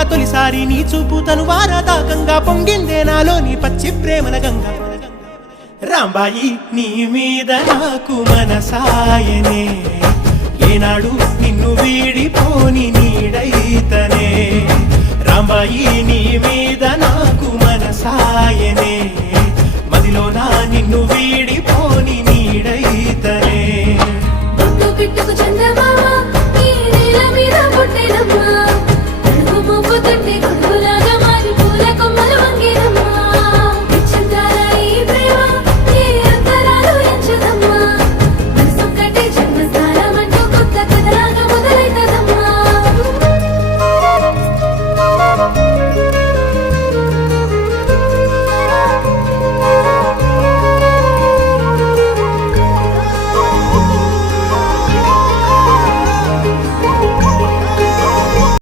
చూడగా తొలిసారి నీ చూపు తను వారదాకంగా పొంగిందే నాలో నీ పచ్చి ప్రేమల గంగ రాంబాయి నీ మీద నాకు మనసాయనే ఏనాడు నిన్ను వీడిపోని నీడై